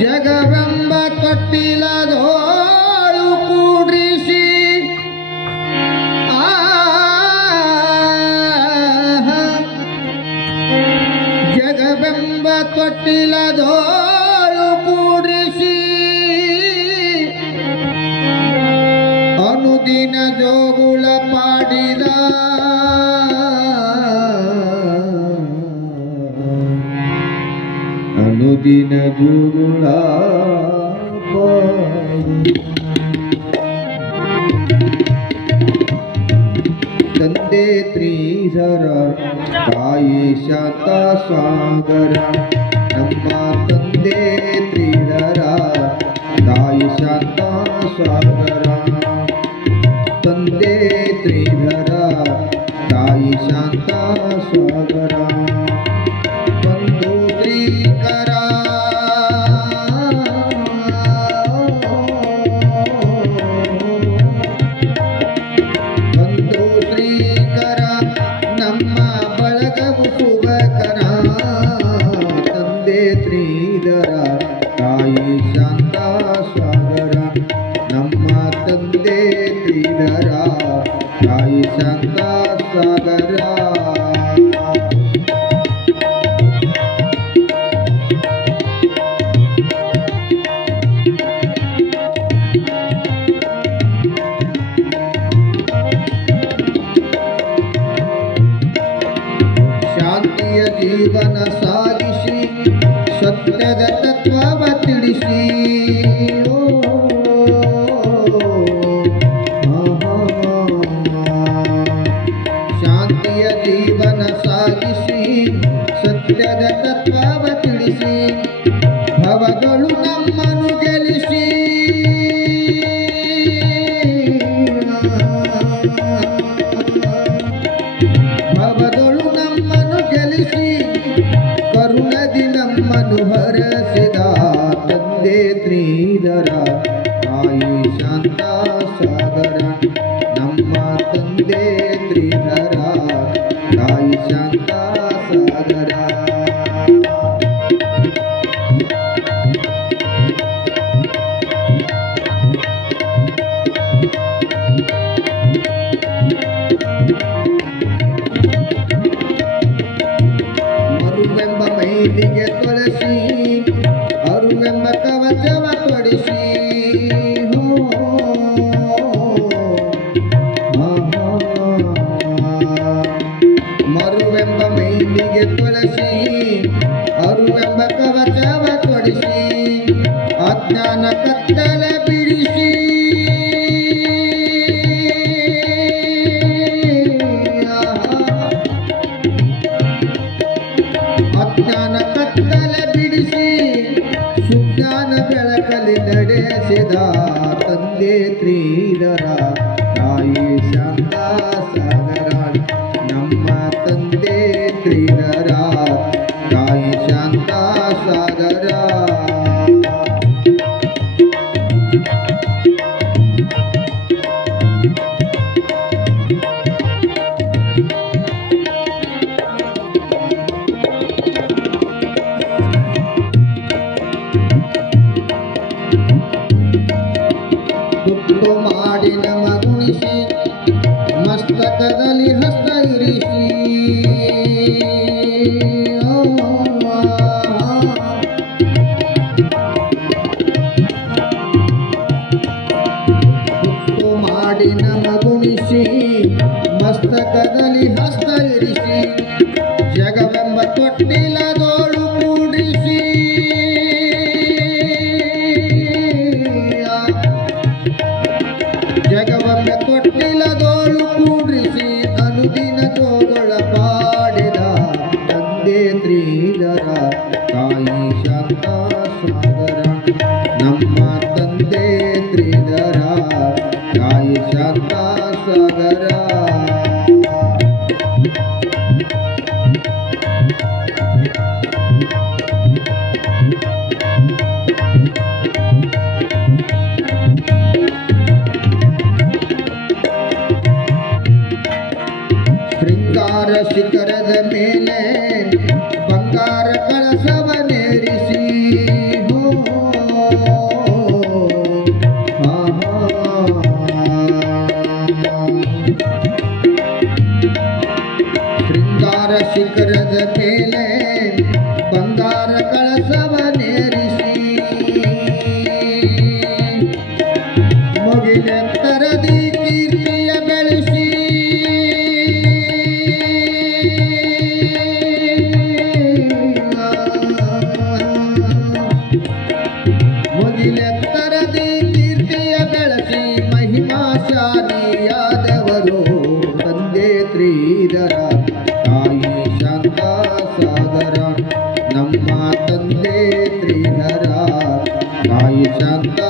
ಜಗವೆಂಬ ತೊಟ್ಟಿಲದೋಳು ಕೂಡ್ರಿಸಿ ಜಗವೆಂಬ ತೊಟ್ಟಿಲದೋಳು ಕೂಡ್ರಿಸಿ ಅನುದಿನ ಜೋಗುಳ ಪಾಡಿದ ಅನುದಿನ ಜೋಗುಳ ತಂದೆ ತ್ರಿಧರ ತಾಯಿ ಶಾಂತ ಸಾಗರ ನಮ್ಮ ತಂದೆ ತ್ರಿಧರ ತಾಯಿ ಶಾಂತ ಸಾಗರ ತಂದೆ ತ್ರಿಧರ ತಾಯಿ ಶಾಂತ ಸಾಗರ ಬಂಧು ತ್ರಿಕರ ಬಂಧು ತ್ರಿಕರ ನಮ್ಮ ಬಳಗವು ಶುಭಕರ ತಂದೆ ತ್ರಿಧರ ತಾಯಿ ಶಾಂತ ಸಾಗರ ನಮ್ಮ ತಂದೆ ತ್ರಿಧರ ತಾಯಿ ಶಾಂತ ಸಾಗರ ಶಾಂತಿಯ ಜೀವನ ಸಾಗಿಸಿ ಸತ್ಯದ ತತ್ವವ ತಿಳಿಸಿ ಶಾಂತಿಯ ಜೀವನ ಸಾಗಿಸಿ ಸತ್ಯದ ತತ್ವವ ತಿಳಿಸಿ ಭವಗಳು ನಮ್ಮನ್ನು ಗೆಲ್ಲಿಸಿ ಭವಗಳು ನಮ್ಮನ್ನು ಗೆಲ್ಲಿಸಿ ಕರುಣದಿ ನಮ್ಮನ್ನು ಹರಸಿದ ತಂದೆ ತ್ರಿಧರ ತಾಯಿ ಶಾಂತ ಸಾಗರ ನಮ್ಮ ತಂದೆ ತ್ರಿಧರ ತಾಯಿ ಶಾಂತ ಸಾಗರ ಮರುವೆಂಬ ಮೈಲಿಗೆ ತೊಳಸಿ ಅರುವೆಂಬ ಕವಚವ ತೊಡಿಸಿ ಮರುವೆಂಬ ಮೈಲಿಗೆ ತೊಳಸಿ ಅರುವೆಂಬ ಕವಚವ ತೊಡಿಸಿ ಅಜ್ಞಾನ ಕತ್ತಲ ಬಿಡಿಸಿ ಅಜ್ಞಾನ ಕತ್ತಲ ಬಿಡಿಸಿ ಸುಜ್ಞಾನ ಬೆಳಕಲಿ ನಡೆಸಿದ ತಂದೆ ತ್ರಿಧರ ತಾಯಿ ಶಾಂತ ಸಾಗರ ನಮ್ಮ ತಂದೆ ತ್ರಿಧರ ತಾಯಿ ಶಾಂತ ಸಾಗರ ತುತ್ತು ಮಾಡಿ ನಮ ಗುಣಿಸಿ ಮಸ್ತಕದಲ್ಲಿ ಹಸ್ತ ಇರಿಸಿ ತುತ್ತು ಮಾಡಿ ನಮ ಗುಣಿಸಿ ಮಸ್ತಕದಲ್ಲಿ ಹಸ್ತ ಇರಿಸಿ ಜಗವೆಂಬ ತೊಟ್ಟಿಲದೋಳು ಕೂಡಿಸಿ ಜಗವೆಂಬ ತೊಟ್ಟಿಲದೋಳು ಕೂಡಿಸಿ ಅನುದಿನ ಜೋಗಳ ಪಾಡಿದ ತಂದೆ ತ್ರಿಧರ ತಾಯಿ ಶಾಂತ ಸಾಗರ ನಮ್ಮ ತಂದೆ ತ್ರಿಧರ ತಾಯಿ ಶಾಂತ ಸಾಗರ ಶೃಂಗಾರ ಶಿಖರದ ಮೇಲೆ ಬಂಗಾರ ಕಳಸವನೇರಿಸಿ ತಂದೆ ಶ್ರೀಧರ ತಾಯಿ ಶಾಂತ